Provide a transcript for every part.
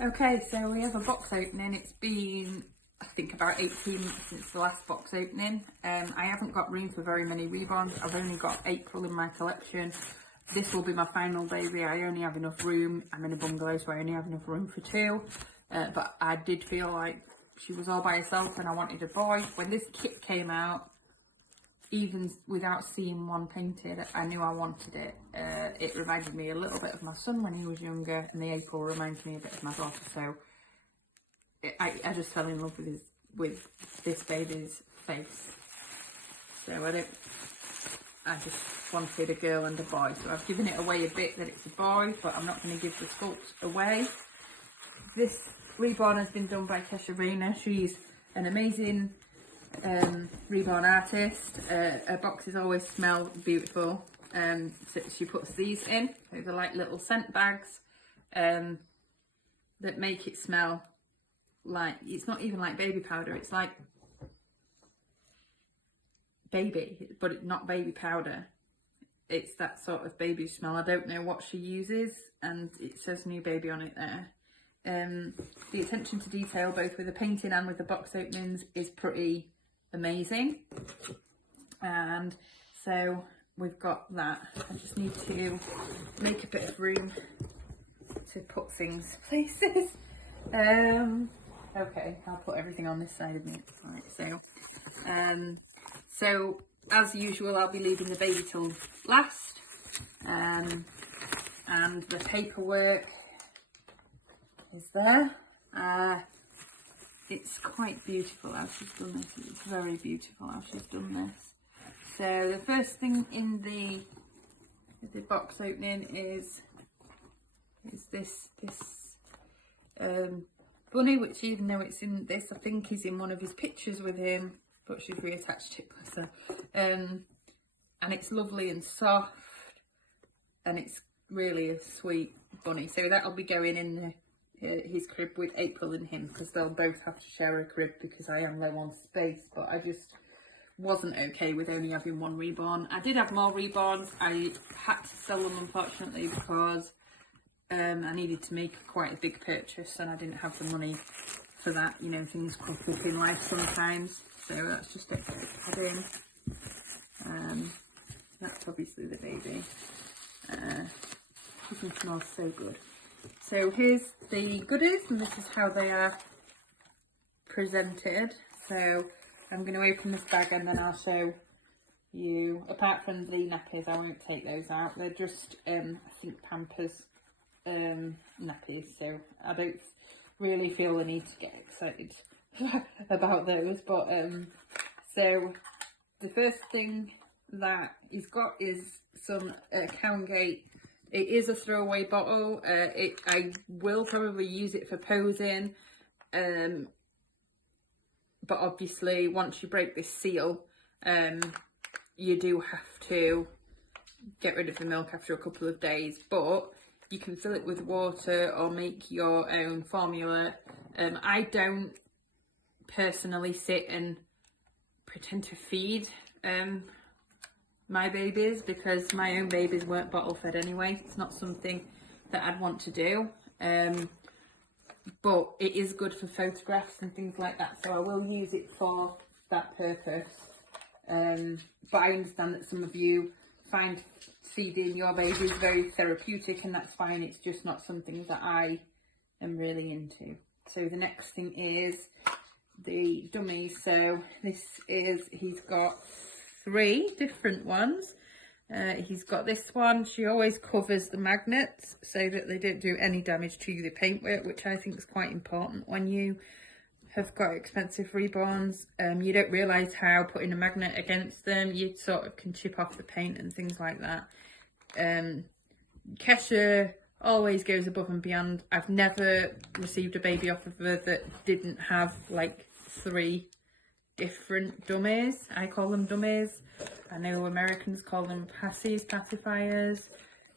Okay, so we have a box opening. It's been, I think, about 18 months since the last box opening. I haven't got room for very many Reborns. I've only got April in my collection. This will be my final baby. I only have enough room. I'm in a bungalow, so I only have enough room for two. But I did feel like she was all by herself and I wanted a boy. When this kit came out, even without seeing one painted, I knew I wanted it. It reminded me a little bit of my son when he was younger, and the April reminds me a bit of my daughter. So I just fell in love with this baby's face. So I just wanted a girl and a boy. So I've given it away a bit that it's a boy, but I'm not going to give the sculpt away. This Reborn has been done by Kesia Rayner. She's an amazing Reborn artist. Her boxes always smell beautiful. So she puts these in. So they're like little scent bags that make it smell like, it's not even like baby powder, it's like baby, but it's not baby powder. It's that sort of baby smell. I don't know what she uses, and it says new baby on it there. The attention to detail, both with the painting and with the box openings, is pretty amazing. And so we've got that. I just need to make a bit of room to put things places. Okay, I'll put everything on this side of me. Alright, so as usual, I'll be leaving the baby till last. And the paperwork is there. It's quite beautiful how she's done this. It's very beautiful how she's done this. So the first thing in the box opening is this bunny, which, even though it's in this, I think is in one of his pictures with him, but she's reattached it, bless her. And it's lovely and soft, and it's really a sweet bunny. So that'll be going in his crib with April and him, because they'll both have to share a crib because I am low on space. But I just wasn't okay with only having one Reborn. I did have more Reborns. I had to sell them, unfortunately, because I needed to make quite a big purchase and I didn't have the money for that. You know, things crop up in life sometimes. So that's just extra padding. That's obviously the baby. It smells so good. So here's the goodies, and this is how they are presented. So I'm going to open this bag and then I'll show you. Apart from the nappies, I won't take those out. They're just, I think, Pampers nappies. So I don't really feel the need to get excited about those. But so the first thing that he's got is some Cowngate. It is a throwaway bottle. I will probably use it for posing, but obviously once you break this seal, you do have to get rid of the milk after a couple of days, but you can fill it with water or make your own formula. I don't personally sit and pretend to feed my babies, because my own babies weren't bottle fed anyway. It's not something that I'd want to do, but it is good for photographs and things like that, so I will use it for that purpose. But I understand that some of you find feeding your babies very therapeutic, and that's fine. It's just not something that I am really into. So the next thing is the dummies. So this is, he's got 3 different ones. He's got this one. She always covers the magnets so that they don't do any damage to the paintwork, which I think is quite important when you have got expensive Reborns. You don't realise how putting a magnet against them, you sort of can chip off the paint and things like that. Kesia always goes above and beyond. I've never received a baby off of her that didn't have like 3 different dummies. I call them dummies. I know Americans call them pacifiers,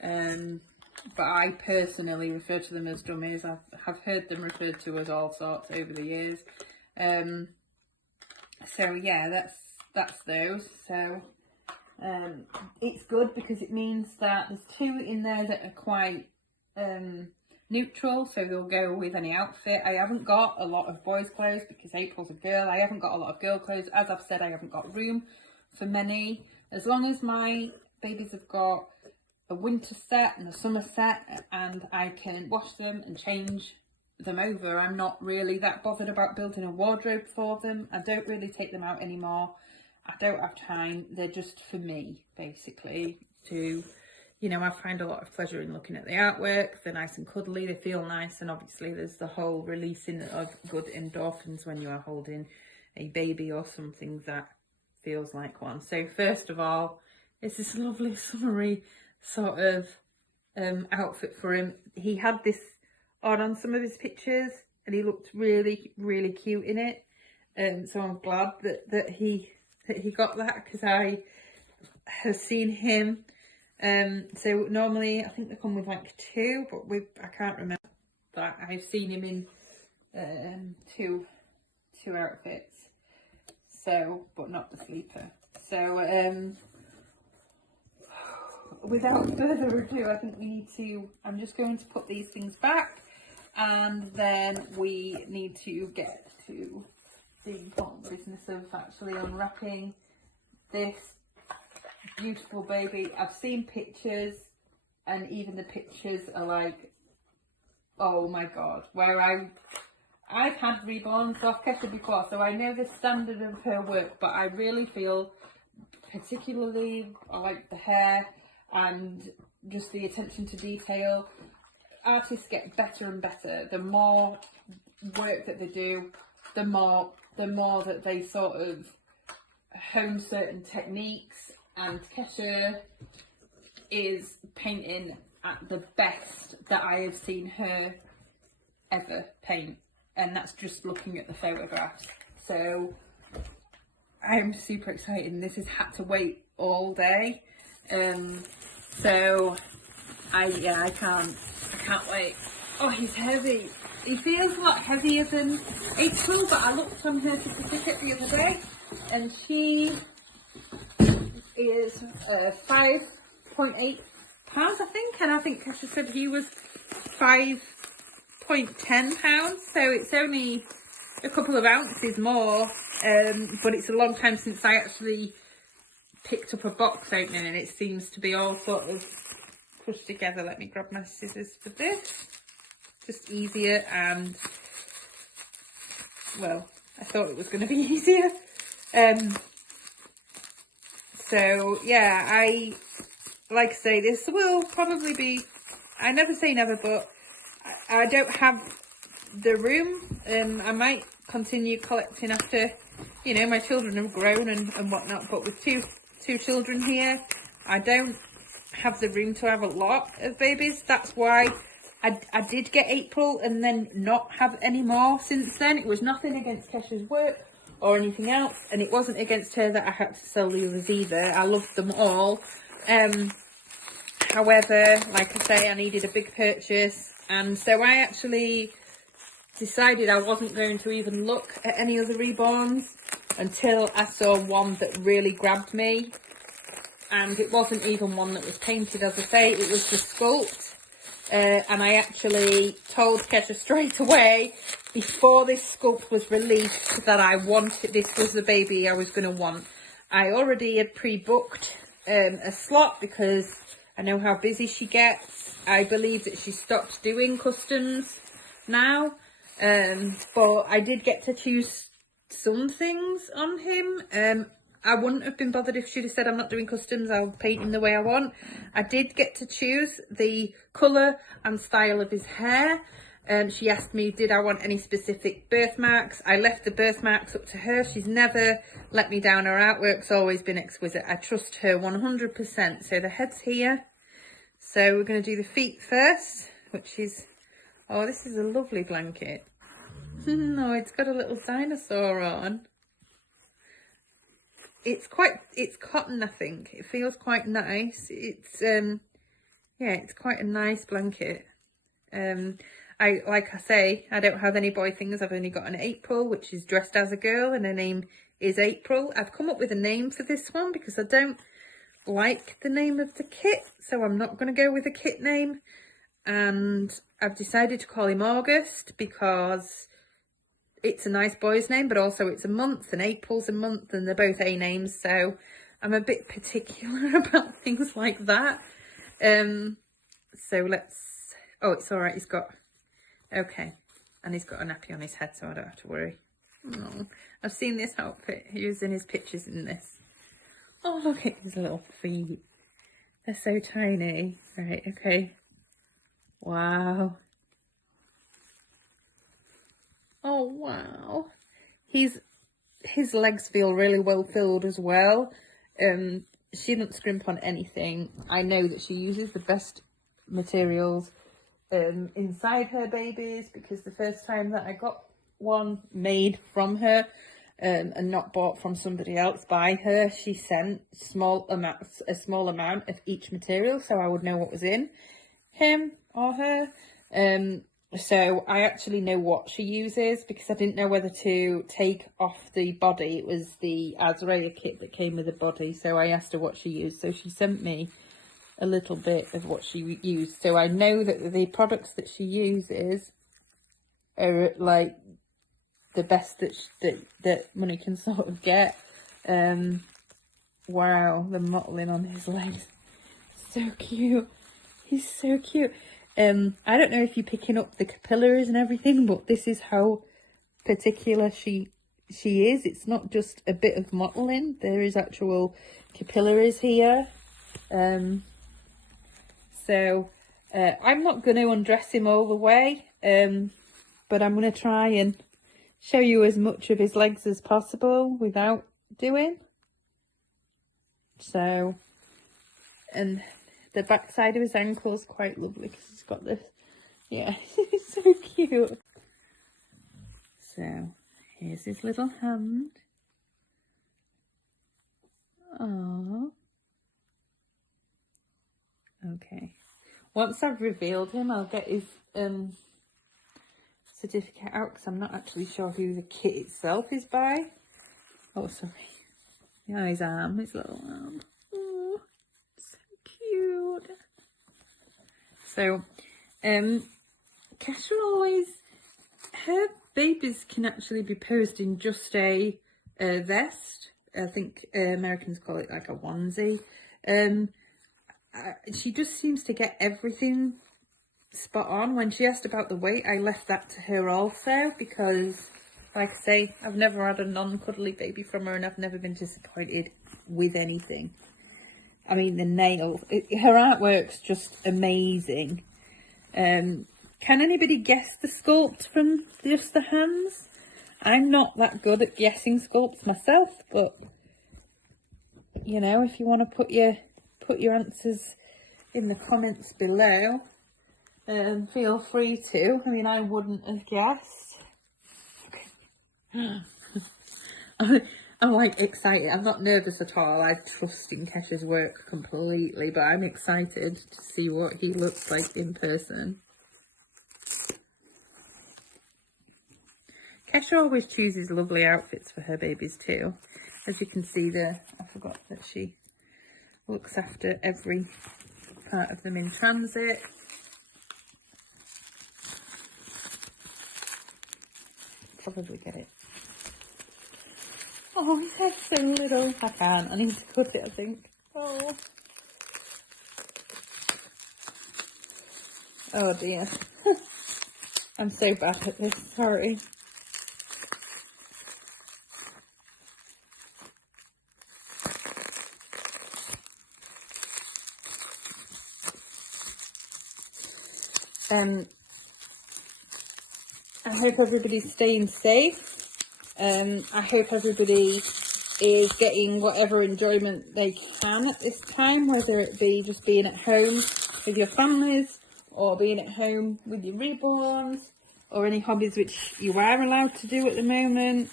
but I personally refer to them as dummies. I have heard them referred to as all sorts over the years. So yeah, that's those. So it's good because it means that there's 2 in there that are quite neutral, so they'll go with any outfit. I haven't got a lot of boys' clothes because April's a girl. I haven't got a lot of girl clothes. As I've said, I haven't got room for many. As long as my babies have got a winter set and a summer set and I can wash them and change them over, I'm not really that bothered about building a wardrobe for them. I don't really take them out anymore. I don't have time. They're just for me, basically, to, you know, I find a lot of pleasure in looking at the artwork. They're nice and cuddly, they feel nice, and obviously there's the whole releasing of good endorphins when you are holding a baby or something that feels like one. So first of all, it's this lovely summery sort of outfit for him. He had this on some of his pictures and he looked really, really cute in it. So I'm glad that he got that, because I have seen him. So normally I think they come with like two, but I can't remember. But I've seen him in two outfits. So, but not the sleeper. So without further ado, I think we need to, I'm just going to put these things back, and then we need to get to the important business of actually unwrapping this beautiful baby. I've seen pictures, and even the pictures are like, oh my god, where I've had Reborns off Kesia before, so I know the standard of her work, but I really feel, particularly I like the hair and just the attention to detail, artists get better and better. The more work that they do, the more that they sort of hone certain techniques, and Kesia is painting at the best that I have seen her ever paint, and that's just looking at the photographs. So I'm super excited, and this has had to wait all day. So I can't wait. Oh, he's heavy. He feels a lot heavier than April, but I looked on her certificate the other day and she is 5.8 pounds, I think, and I think Kesia said he was 5.10 pounds, so it's only a couple of ounces more, but it's a long time since I actually picked up a box opening, and it seems to be all sort of pushed together. Let me grab my scissors for this, just easier, and well, I thought it was going to be easier. So yeah, like I say, this will probably be, I never say never, but I don't have the room. I might continue collecting after, you know, my children have grown and whatnot, but with two children here, I don't have the room to have a lot of babies. That's why I did get April and then not have any more since then. It was nothing against Kesia's work or anything else, and it wasn't against her that I had to sell the others either. I loved them all. However, like I say, I needed a big purchase, and so I actually decided I wasn't going to even look at any other Reborns until I saw one that really grabbed me. And it wasn't even one that was painted, as I say, it was the sculpt. And I actually told Kesia straight away, before this sculpt was released, that I wanted, this was the baby I was going to want. I already had pre-booked a slot because I know how busy she gets. I believe that she stopped doing customs now. But I did get to choose some things on him. I wouldn't have been bothered if she'd have said, I'm not doing customs, I'll paint him the way I want. I did get to choose the colour and style of his hair. She asked me, did I want any specific birthmarks? I left the birthmarks up to her. She's never let me down. Her artwork's always been exquisite. I trust her 100%. So the head's here. So we're going to do the feet first, which is, oh, this is a lovely blanket. No, it's got a little dinosaur on. It's cotton, I think. It feels quite nice. It's yeah, it's quite a nice blanket. Like I say, I don't have any boy things. I've only got an April, which is dressed as a girl, and her name is April. I've come up with a name for this one because I don't like the name of the kit, so I'm not going to go with a kit name. and I've decided to call him August because it's a nice boy's name, but also it's a month, and April's a month, and they're both A names, so I'm a bit particular about things like that. So let's, oh, it's all right, he's got, okay, and he's got a nappy on his head, so I don't have to worry. Oh, I've seen this outfit, he was in his pictures in this. Oh, look at his little feet, they're so tiny. Right, okay, wow. Oh wow, his legs feel really well filled as well. She doesn't scrimp on anything. I know that she uses the best materials inside her babies, because the first time that I got one made from her and not bought from somebody else by her, she sent a small amount of each material, so I would know what was in him or her. So I actually know what she uses, because I didn't know whether to take off the body. It was the Azrea kit that came with the body, so I asked her what she used. So she sent me a little bit of what she used. So I know that the products that she uses are like the best that money can sort of get. Wow, the mottling on his legs, so cute. He's so cute. I don't know if you're picking up the capillaries and everything, but this is how particular she is. It's not just a bit of mottling. There is actual capillaries here. So I'm not going to undress him all the way, but I'm going to try and show you as much of his legs as possible without doing. So, and the back side of his ankle is quite lovely because he's got this, yeah, it's so cute. So here's his little hand. Oh, okay. Once I've revealed him, I'll get his certificate out, because I'm not actually sure who the kit itself is by. Oh, sorry. Yeah, his arm, his little arm. Oh, so cute. So, Kesia always, her babies can actually be posed in just a vest. I think Americans call it like a onesie. She just seems to get everything spot on. When she asked about the weight, I left that to her also, because like I say, I've never had a non-cuddly baby from her, and I've never been disappointed with anything. I mean, the nails, her artwork's just amazing. Can anybody guess the sculpt from just the hands? I'm not that good at guessing sculpts myself, but you know, if you want to put your answers in the comments below, feel free to. I mean, I wouldn't have guessed. I'm like excited. I'm not nervous at all. I trust in Kesia's work completely, but I'm excited to see what he looks like in person. Kesia always chooses lovely outfits for her babies too. As you can see there, I forgot that she looks after every part of them in transit. Probably get it. Oh, his head's so little. I can't. I need to cut it, I think. Oh. Oh dear. I'm so bad at this. Sorry. I hope everybody's staying safe. I hope everybody is getting whatever enjoyment they can at this time, whether it be just being at home with your families, or being at home with your reborns, or any hobbies which you are allowed to do at the moment.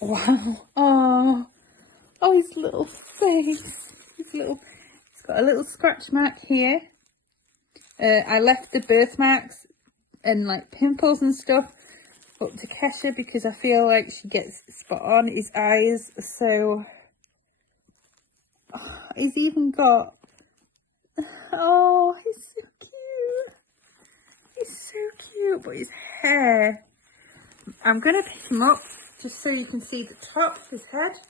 Wow. Oh, his little face. He's got a little scratch mark here. I left the birthmarks and like pimples and stuff up to Kesia, because I feel like she gets spot on. His eyes are so... he's even got Oh, he's so cute. He's so cute, but his hair. I'm going to pick him up just so you can see the top of his head.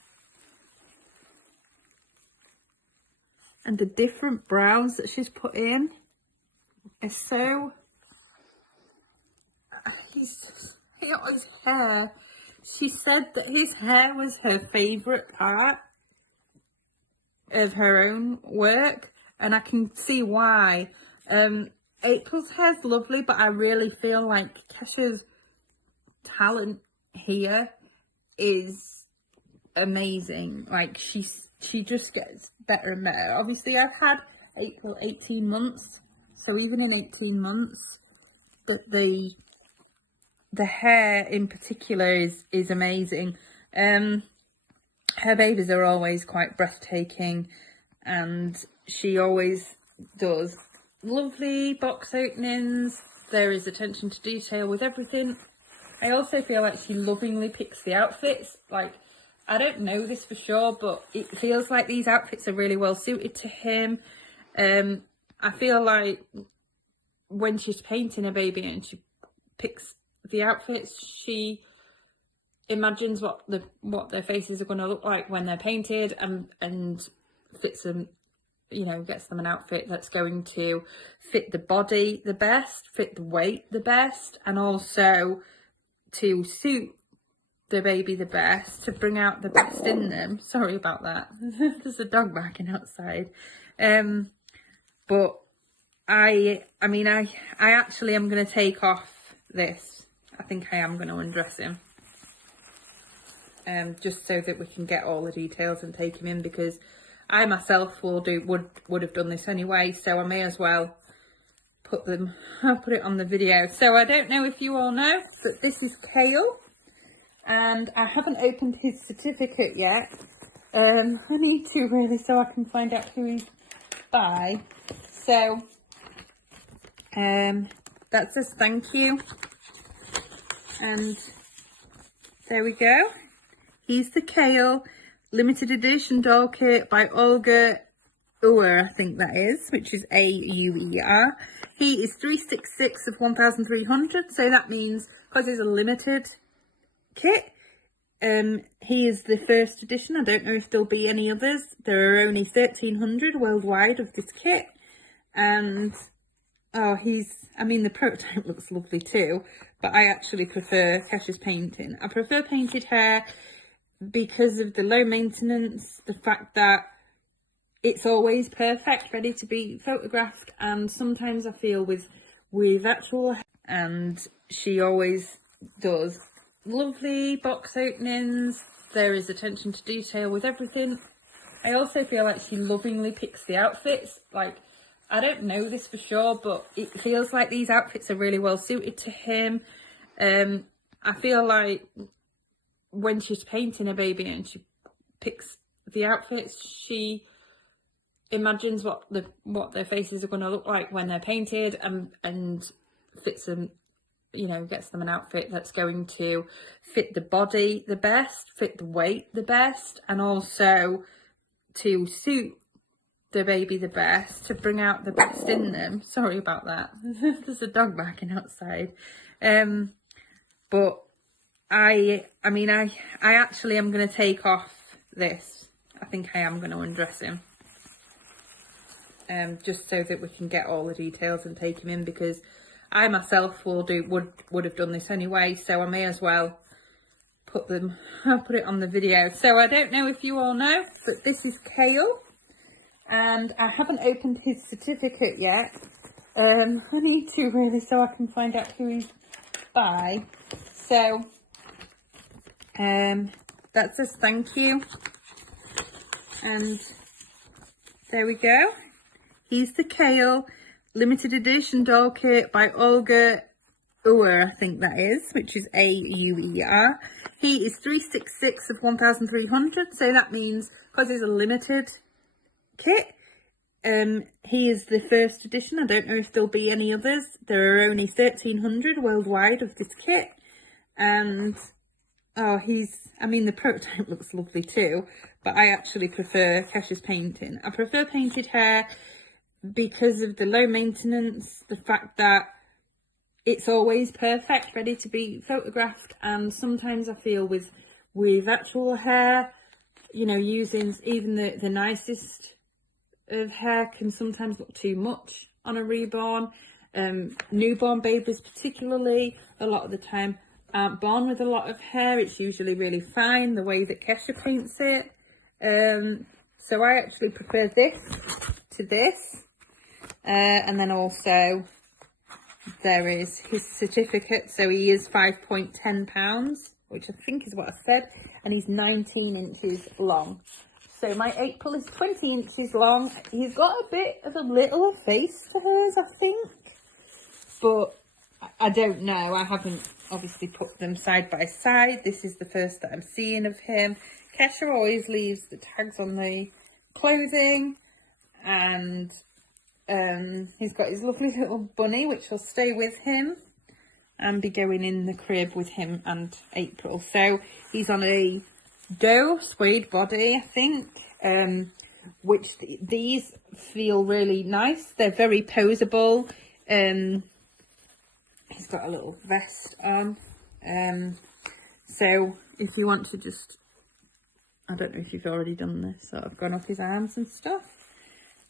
And the different browns that she's put in are so... his hair. She said that his hair was her favourite part of her own work, and I can see why. April's hair's lovely, but I really feel like Kesia's talent here is amazing. Like she just gets better and better. Obviously I've had April 18 months, so even in 18 months that the hair in particular is amazing. Her babies are always quite breathtaking, and she always does lovely box openings. There is attention to detail with everything. I also feel like she lovingly picks the outfits. Like, I don't know this for sure, but it feels like these outfits are really well suited to him. I feel like when she's painting a baby and she picks the outfits, she imagines what their faces are going to look like when they're painted, and fits them, you know, gets them an outfit that's going to fit the body the best, fit the weight the best, and also to suit the baby the best, to bring out the best in them. Sorry about that. There's a dog barking outside. But I actually am going to take off this. I think I am going to undress him. Just so that we can get all the details and take him in, because I myself would have done this anyway, so I may as well put it on the video. So I don't know if you all know, but this is Kale, and I haven't opened his certificate yet. I need to really, so I can find out who he's by. So that says thank you, and there we go. He's the Kale limited edition doll kit by Olga Uer, I think that is, which is A-U-E-R. He is 366 of 1,300, so that means, because it's a limited kit, he is the first edition. I don't know if there'll be any others. There are only 1,300 worldwide of this kit, and oh, the prototype looks lovely too, but I actually prefer Kesia's painting. I prefer painted hair because of the low maintenance, the fact that it's always perfect, ready to be photographed, and sometimes I feel with actual hair, and she always does lovely box openings. There is attention to detail with everything. I also feel like she lovingly picks the outfits. Like, I don't know this for sure, but it feels like these outfits are really well suited to him. I feel like when she's painting a baby and she picks the outfits, she imagines what their faces are going to look like when they're painted, and fits them, you know, gets them an outfit that's going to fit the body the best, fit the weight the best, and also to suit the baby the best, to bring out the best in them. Sorry about that. There's a dog barking outside. But I actually am going to take off this. I think I am going to undress him. Just so that we can get all the details and take him in, because I myself would have done this anyway, so I may as well put it on the video. So I don't know if you all know, but this is Kale, and I haven't opened his certificate yet. I need to really, so I can find out who he's by. So that says thank you, and there we go. He's the Kale limited edition doll kit by Olga Uer, I think that is, which is A-U-E-R. He is 366 of 1,300, so that means, because it's a limited kit, he is the first edition. I don't know if there'll be any others. There are only 1,300 worldwide of this kit, and oh, the prototype looks lovely too, but I actually prefer Kesia's painting. I prefer painted hair because of the low maintenance, the fact that it's always perfect, ready to be photographed. And sometimes I feel with actual hair, you know, using even the nicest of hair can sometimes look too much on a reborn. Newborn babies particularly, a lot of the time, aren't born with a lot of hair. It's usually really fine, the way that Kesia paints it. So I actually prefer this to this. And then also there is his certificate. So he is 5.10 pounds, which I think is what I said, and he's 19 inches long. So my April is 20 inches long. He's got a bit of a littler face to hers, I think, but I don't know. I haven't obviously put them side by side. This is the first that I'm seeing of him. Kesia always leaves the tags on the clothing, and he's got his lovely little bunny, which will stay with him and be going in the crib with him and April. So he's on a doe suede body, I think, which these feel really nice. They're very poseable. He's got a little vest on. So if you want to just, I don't know if you've already done this, sort of gone off his arms and stuff.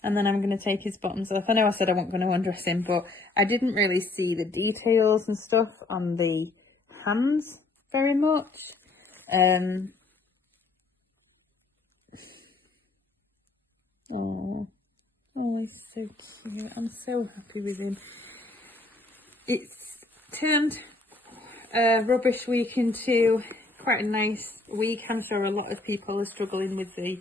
And then I'm going to take his bottoms off. I know I said I wasn't going to undress him, but I didn't really see the details and stuff on the hands very much. Oh, he's so cute. I'm so happy with him. It's turned rubbish week into quite a nice week. I'm sure a lot of people are struggling with the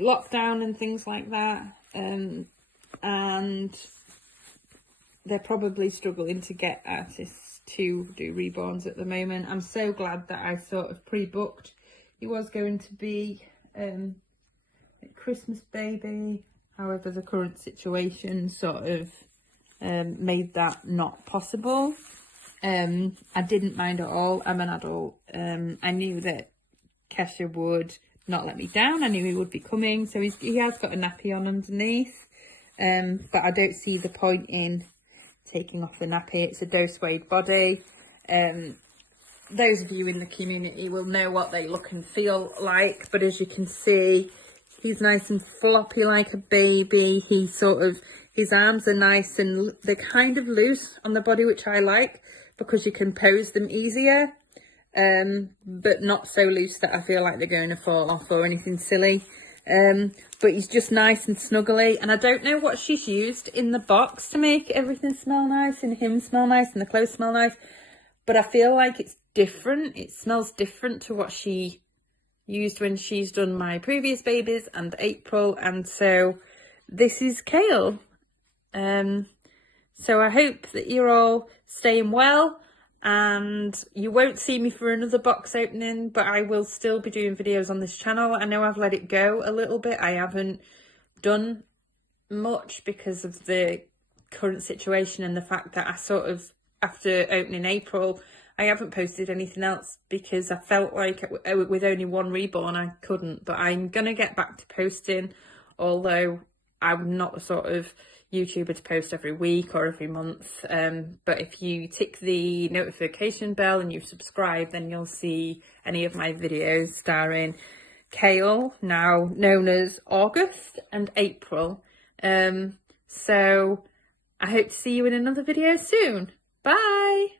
lockdown and things like that, and they're probably struggling to get artists to do reborns at the moment. I'm so glad that I sort of pre-booked. It was going to be a Christmas baby, however the current situation sort of made that not possible. I didn't mind at all. I'm an adult. I knew that Kesia would not let me down. I knew he would be coming, so he has got a nappy on underneath, but I don't see the point in taking off the nappy. It's a doe suede body. Those of you in the community will know what they look and feel like, but as you can see, he's nice and floppy like a baby. His arms are nice and they're kind of loose on the body, which I like because you can pose them easier. But not so loose that I feel like they're going to fall off or anything silly. But he's just nice and snuggly, and I don't know what she's used in the box to make everything smell nice and him smell nice and the clothes smell nice, but I feel like it's different. It smells different to what she used when she's done my previous babies and April, and so this is Kale. So I hope that you're all staying well, and you won't see me for another box opening, but I will still be doing videos on this channel. I know I've let it go a little bit. I haven't done much because of the current situation and the fact that I sort of, after opening April, I haven't posted anything else because I felt like with only one reborn I couldn't. But I'm gonna get back to posting, although I'm not the sort of YouTuber to post every week or every month, but if you tick the notification bell and you subscribe, then you'll see any of my videos starring Kale, now known as August, and April. So I hope to see you in another video soon. Bye!